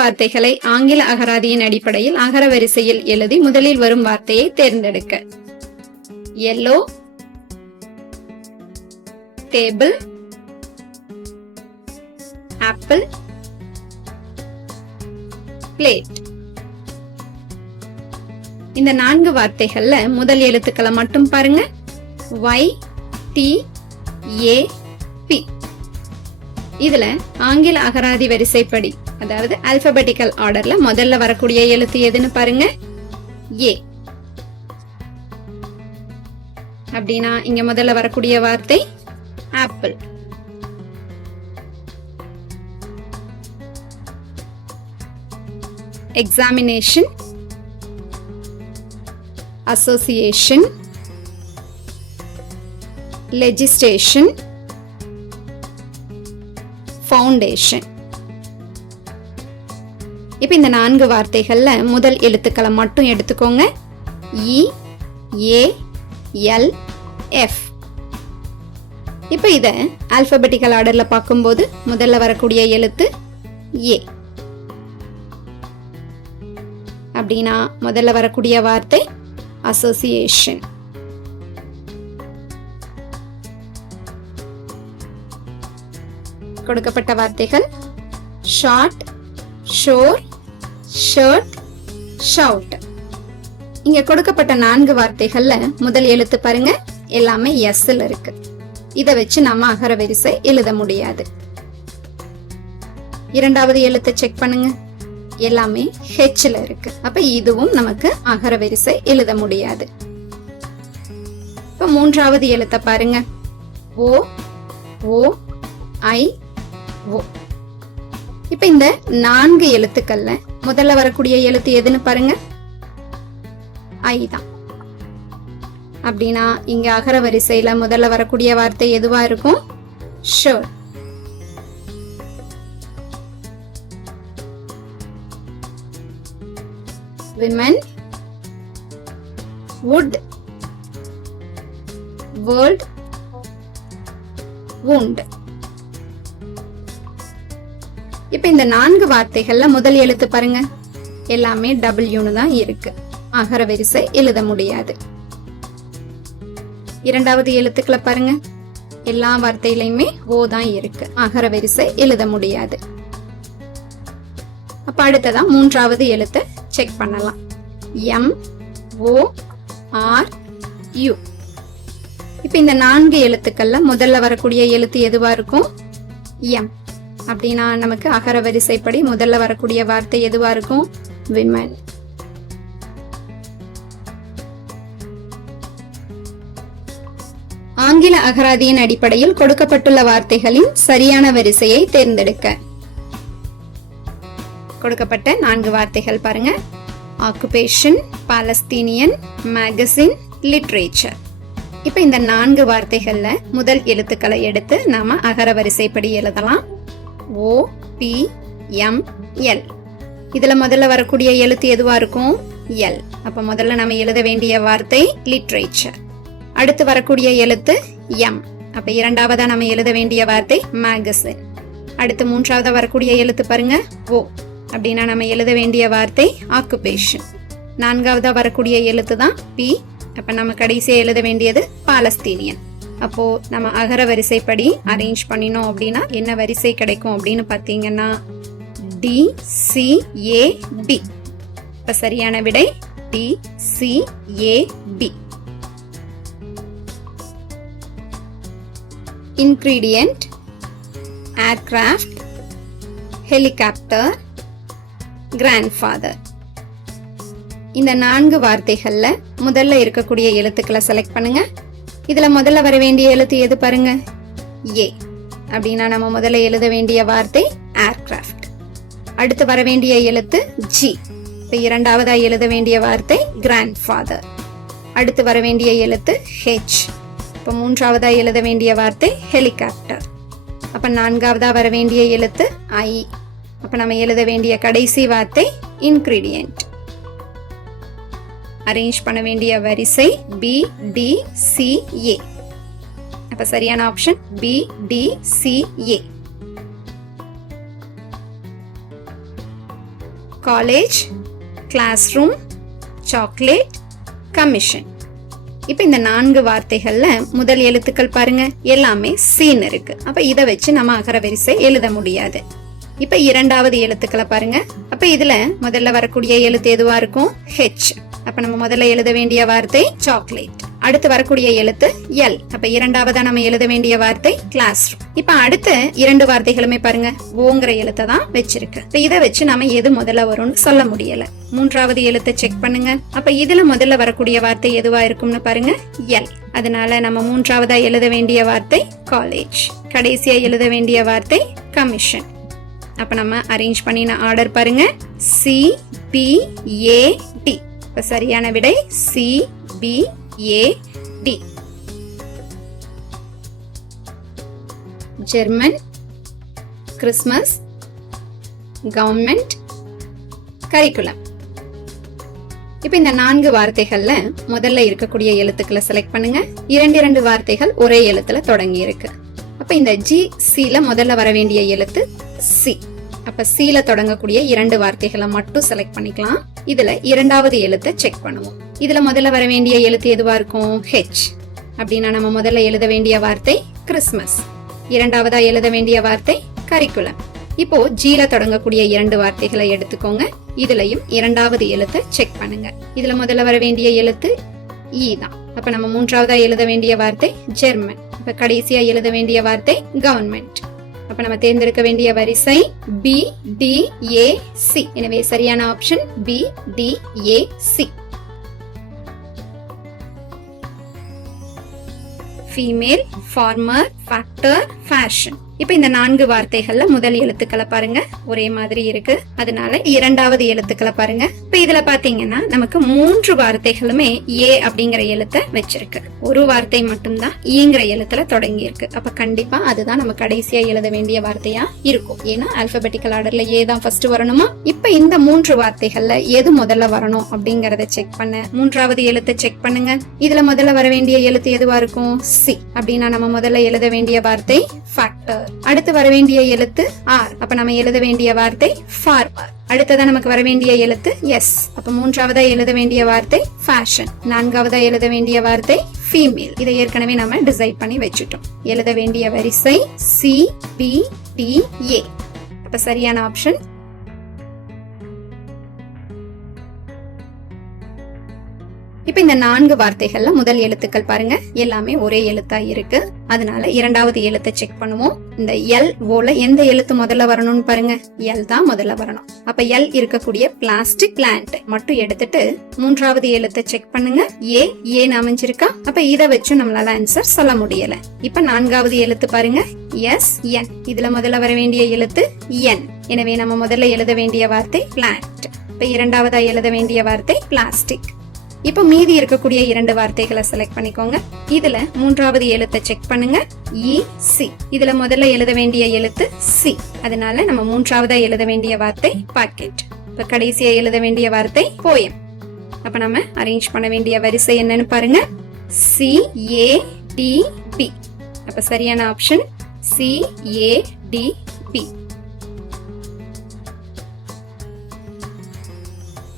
வார்த்தைகளை ஆங்கில அகராதியின் அடிப்படையில் அகர வரிசையில் எழுதி முதலில் வரும் வார்த்தையை தேர்ந்தெடுக்க. எல்லோ டேபிள் ஆப்பிள் பிளேட் இந்த நான்கு வார்த்தைகள்ல முதல் எழுத்துக்களை மட்டும் பாருங்க. ஒய் டி ஏ பி இதுல ஆங்கில அகராதி வரிசைப்படி அதாவது அல்பபெட்டிக்கல் ஆர்டர்ல முதல்ல வரக்கூடிய எழுத்து எதுன்னு பாருங்க. ஏ அப்படின்னா இங்க முதல்ல வரக்கூடிய வார்த்தை apple examination association legislation foundation இப்போ இந்த நான்கு வார்த்தைகளில் முதல் எழுத்துக்களை மட்டும் எடுத்துக்கோங்க. E A L F. இப்போ இதை ஆல்பபெட்டிக்கல் ஆர்டரில் பார்க்கும்போது முதல்ல வரக்கூடிய எழுத்து ஏ. அப்படின்னா முதல்ல வரக்கூடிய வார்த்தை அசோசியேஷன் கொடுக்கப்பட்ட வார்த்தைகள் ஷார்ட் ஷோர் ஷர்ட் ஷவுட் இங்க கொடுக்கப்பட்ட நான்கு வார்த்தைகள்ல முதல் எழுத்து பாருங்க. எல்லாமே எஸ்ல இருக்கு. இதை வச்சு நம்ம அகர வரிசை எழுத முடியாது. இரண்டாவது எழுத்தை செக் பண்ணுங்க. எல்லாமே ஹெச்ல இருக்கு. அப்ப இதுவும் நமக்கு அகர வரிசை எழுத முடியாது. இப்ப மூன்றாவது எழுத்தை பாருங்க. ஓ ஓ ஐ ஓ இப்ப இந்த நான்கு எழுத்துக்கள்ல முதல்ல வரக்கூடிய எழுத்து எதுன்னு பாருங்க. ஐ தான். அப்படின்னா இங்க அகர வரிசையில முதல்ல வரக்கூடிய வார்த்தை எதுவா இருக்கும்? Shore women wood world wound. இப்ப இந்த நான்கு வார்த்தைகள்ல முதல் எழுத்து பாருங்க. எல்லாமே டபிள்யூன்னு தான் இருக்கு. அகர வரிசை எழுத முடியாது. இரண்டாவது எழுத்துக்களை பாருங்க. எல்லா வார்த்தையிலையுமே ஓ தான் இருக்கு. அகர வரிசை எழுத முடியாது. அப்ப அடுத்ததா மூன்றாவது எழுத்தை செக் பண்ணலாம். எம் ஓ ஆர் யூ இப்ப இந்த நான்கு எழுத்துக்கள்ல முதல்ல வரக்கூடிய எழுத்து எதுவா இருக்கும்? எம் அப்படின்னா நமக்கு அகர வரிசைப்படி முதல்ல வரக்கூடிய வார்த்தை எதுவா இருக்கும்? விமன் ஆங்கில அகராதியின் அடிப்படையில் கொடுக்கப்பட்டுள்ள வார்த்தைகளின் சரியான வரிசையை தேர்ந்தெடுக்க. கொடுக்கப்பட்ட நான்கு வார்த்தைகள் பாருங்க. ஆக்குபேஷன் பாலஸ்தீனியன் மேகசின் லிட்ரேச்சர் இப்போ இந்த நான்கு வார்த்தைகளில் முதல் எழுத்துக்களை எடுத்து நாம அகர வரிசைப்படி எழுதலாம். ஓ பி எம் எல் முதல்ல வரக்கூடிய எழுத்து எதுவாக இருக்கும்? எல் அப்போ முதல்ல நம்ம எழுத வேண்டிய வார்த்தை லிட்ரேச்சர் அடுத்து வரக்கூடிய எழுத்து எம் அப்போ இரண்டாவதாக நம்ம எழுத வேண்டிய வார்த்தை மேகசின் அடுத்து மூன்றாவதாக வரக்கூடிய எழுத்து பாருங்க ஓ அப்படின்னா நம்ம எழுத வேண்டிய வார்த்தை ஆக்குபேஷன் நான்காவதாக வரக்கூடிய எழுத்து தான் பி அப்போ நம்ம கடைசியாக எழுத வேண்டியது பாலஸ்தீனியன் அப்போ நம்ம அகர வரிசைப்படி அரேஞ்ச் பண்ணினோம் அப்படின்னா என்ன வரிசை கிடைக்கும் அப்படின்னு பார்த்தீங்கன்னா டி சி ஏ பி இப்ப சரியான விடை D C A B ingredient aircraft helicopter grandfather இந்த நான்கு வார்த்தைகளில் முதல்ல இருக்கக்கூடிய எழுத்துக்களை செலக்ட் பண்ணுங்கள் இதுல முதல்ல வர வேண்டிய எழுத்து எது பாருங்க? ஏ அப்படின்னா நம்ம முதல்ல எழுத வேண்டிய வார்த்தை ஏர்கிராஃப்ட் அடுத்து வர வேண்டிய எழுத்து ஜி இப்ப இரண்டாவதா எழுத வேண்டிய வார்த்தை கிராண்ட்ஃபாதர் அடுத்து வர வேண்டிய எழுத்து ஹெச் இப்ப மூன்றாவதா எழுத வேண்டிய வார்த்தை ஹெலிகாப்டர் அப்ப நான்காவதா வர வேண்டிய எழுத்து ஐ அப்ப நம்ம எழுத வேண்டிய கடைசி வார்த்தை இன்கிரீடியன்ட் அரேஞ்ச் பண்ண வேண்டிய வரிசை பி டி சி ஏ அப்ப சரியான option B D C A college class room chocolate commission இப்போ இந்த நான்கு வார்த்தைகளில் முதல் எழுத்துக்கள் பாருங்க. எல்லாமே சீன் இருக்கு. அப்போ இதை வச்சு நம்ம அகர வரிசை எழுத முடியாது. இப்போ இரண்டாவது எழுத்துக்களை பாருங்க. அப்ப இதுல முதல்ல வரக்கூடிய எழுத்து எதுவா இருக்கும்? ஹெச் அப்ப நம்ம முதல்ல எழுத வேண்டிய வார்த்தை சாக்லேட் அடுத்து வரக்கூடிய எழுத்து எல் அப்ப இரண்டாவதா நம்ம எழுத வேண்டிய வார்த்தை கிளாஸ் ரூம் இப்ப அடுத்த இரண்டு வார்த்தைகளுமே பாருங்க. ஓங்கிற எழுத்தை தான் வச்சிருக்கு. இப்ப இதை வச்சு நம்ம எது முதல்ல வரும்னு சொல்ல முடியல. மூன்றாவது எழுத்தை செக் பண்ணுங்க. அப்ப இதுல முதல்ல வரக்கூடிய வார்த்தை எதுவா இருக்கும்னு பாருங்க? எல் அதனால நம்ம மூன்றாவதா எழுத வேண்டிய வார்த்தை காலேஜ் கடைசியா எழுத வேண்டிய வார்த்தை கமிஷன் அப்போ நம்ம அரேஞ்ச் பண்ணின ஆர்டர் பாருங்க. சி பி ஏ டி இப்போ சரியான விடை C B A D German Christmas government curriculum இப்போ இந்த நான்கு வார்த்தைகள்ல முதல்ல இருக்கக்கூடிய எழுத்துக்களை செலக்ட் பண்ணுங்க. இரண்டு இரண்டு வார்த்தைகள் ஒரே எழுத்துல தொடங்கி இருக்கு. அப்ப இந்த ஜி சில முதல்ல வர வேண்டிய எழுத்து சி அப்ப சீல தொடங்கக்கூடிய இரண்டு வார்த்தைகளை மட்டும் செலக்ட் பண்ணிக்கலாம். இதுல இரண்டாவது எழுத்தை செக் பண்ணுவோம். இதுல முதல்ல வர வேண்டிய எழுத்து எதுவா இருக்கும்? ஹெச் அப்படின்னா நம்ம முதல்ல எழுத வேண்டிய வார்த்தை கிறிஸ்மஸ் இரண்டாவதா எழுத வேண்டிய வார்த்தை கரிக்குலம் இப்போ ஜீல தொடங்கக்கூடிய இரண்டு வார்த்தைகளை எடுத்துக்கோங்க. இதுலயும் இரண்டாவது எழுத்தை செக் பண்ணுங்க. இதுல முதல்ல வர வேண்டிய எழுத்து ஈ தான். அப்ப நம்ம மூன்றாவதா எழுத வேண்டிய வார்த்தை ஜெர்மன் இப்ப கடைசியா எழுத வேண்டிய வார்த்தை கவர்மெண்ட் அப்ப நம்ம தேர்ந்தெடுக்க வேண்டிய வரிசை பி டி ஏ சி எனவே சரியான option B D A C female farmer factor fashion இப்போ இந்த நான்கு வார்த்தைகள்ல முதல் எழுத்துக்களை பாருங்க. ஒரே மாதிரி இருக்கு. அதனால இரண்டாவது எழுத்துக்களை பாருங்க. இப்ப இதுல பாத்தீங்கன்னா நமக்கு மூன்று வார்த்தைகளுமே ஏ அப்படிங்கிற எழுத்த வச்சிருக்கு. ஒரு வார்த்தை மட்டும்தான் ஈங்கிற எழுத்துல தொடங்கி இருக்கு. அப்ப கண்டிப்பா அதுதான் நம்ம கடைசியா எழுத வேண்டிய வார்த்தையா இருக்கும். ஏன்னா அல்பபெட்டிக்கல் ஆர்டர்ல ஏ தான் ஃபர்ஸ்ட் வரணுமா? இப்ப இந்த மூன்று வார்த்தைகள்ல எது முதல்ல வரணும் அப்படிங்கறத செக் பண்ண மூன்றாவது எழுத்தை செக் பண்ணுங்க. இதுல முதல்ல வர வேண்டிய எழுத்து எதுவா இருக்கும்? சி அப்படின்னா நம்ம முதல்ல எழுத வேண்டிய வார்த்தை ஃபேக்டர் அடுத்து வர வேண்டிய எழுத்து ஆர். அப்ப நம்ம எழுத வேண்டிய வார்த்தை ஃபார்மர் அடுத்ததா நமக்கு வர வேண்டிய எழுத்து எஸ் அப்ப மூன்றாவதா எழுத வேண்டிய வார்த்தை ஃபேஷன் நான்காவதா எழுத வேண்டிய வார்த்தை ஃபீமேல் இதை ஏற்கனவே நம்ம டிசைட் பண்ணி வச்சுட்டோம். எழுத வேண்டிய வரிசை சி பி டி ஏ அப்ப சரியான ஆப்ஷன் இப்ப இந்த நான்கு வார்த்தைகள்ல முதல் எழுத்துக்கள் பாருங்க. எல்லாமே ஒரே எழுத்தா இருக்கு. அதனால இரண்டாவது எழுத்தை செக் பண்ணுவோம். இந்த எல் ஓல எந்த எழுத்து முதல்ல வரணும்னு பாருங்க. எல் தான் முதல்ல வரணும். அப்ப எல் இருக்கக்கூடிய பிளாஸ்டிக் பிளான்ட் மட்டும் எடுத்துட்டு மூன்றாவது எழுத்தை செக் பண்ணுங்க. ஏ ஏன் அமைஞ்சிருக்கா? அப்ப இத வச்சு நம்மளால ஆன்சர் சொல்ல முடியல. இப்ப நான்காவது எழுத்து பாருங்க. எஸ் என் இதுல முதல்ல வர வேண்டிய எழுத்து என் எனவே நம்ம முதல்ல எழுத வேண்டிய வார்த்தை பிளான்ட் இப்ப இரண்டாவதா எழுத வேண்டிய வார்த்தை பிளாஸ்டிக் இப்போ மீதி இருக்கக்கூடிய இரண்டு வார்த்தைகளை செலக்ட் பண்ணிக்கோங்க. இதுல மூன்றாவது எழுத்தை செக் பண்ணுங்க. E, இ சி இதுல முதல்ல எழுத வேண்டிய எழுத்து சி அதனால நம்ம மூன்றாவதா எழுத வேண்டிய வார்த்தை பாக்கெட் இப்ப கடைசியா எழுத வேண்டிய வார்த்தை போயம் அப்ப நம்ம அரேஞ்ச் பண்ண வேண்டிய வரிசை என்னன்னு பாருங்க. சி ஏ டி பி அப்ப சரியான option C A D B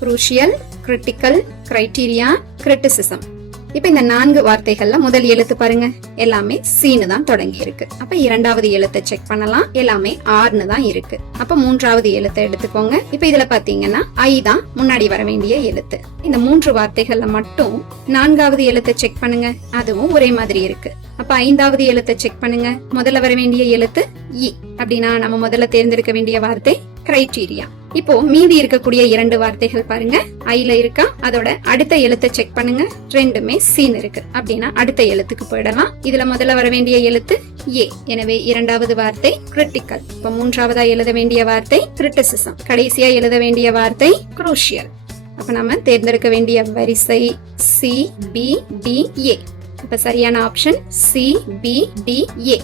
crucial critical criteria criticism இப்ப இந்த நான்கு வார்த்தைகள்ல முதல் எழுத்து பாருங்க. எல்லாமே சீனு தான் தொடங்கி இருக்கு அப்ப இரண்டாவது எழுத்தை செக் பண்ணலாம். எல்லாமே ஆர்னு தான் இருக்கு. அப்ப மூன்றாவது எழுத்தை எடுத்துக்கோங்க. இப்ப இதுல பாத்தீங்கன்னா ஐ தான் முன்னாடி வர வேண்டிய எழுத்து. இந்த மூன்று வார்த்தைகள்ல மட்டும் நான்காவது எழுத்தை செக் பண்ணுங்க. அதுவும் ஒரே மாதிரி இருக்கு. அப்ப ஐந்தாவது எழுத்தை செக் பண்ணுங்க. முதல்ல வர வேண்டிய எழுத்து இ அப்படின்னா நம்ம முதல்ல தேர்ந்தெடுக்க வேண்டிய வார்த்தை கிரைட்டீரியா இப்போ மீதி இருக்கக்கூடிய இரண்டு வார்த்தைகள் பாருங்க. ஐல இருக்கா? அதோட அடுத்த எழுத்தை செக் பண்ணுங்க. ரெண்டுமே சீன் இருக்கு. அப்படின்னா அடுத்த எழுத்துக்கு போயிடலாம். இதுல முதல்ல வர வேண்டிய எழுத்து ஏ. எனவே இரண்டாவது வார்த்தை கிரிட்டிக்கல் இப்ப மூன்றாவதா எழுத வேண்டிய வார்த்தை கிரிட்டிசிசம் கடைசியா எழுத வேண்டிய வார்த்தை குரூஷியல் அப்ப நம்ம தேர்ந்தெடுக்க வேண்டிய வரிசை சி பி டி ஏ இப்ப சரியான option C B D A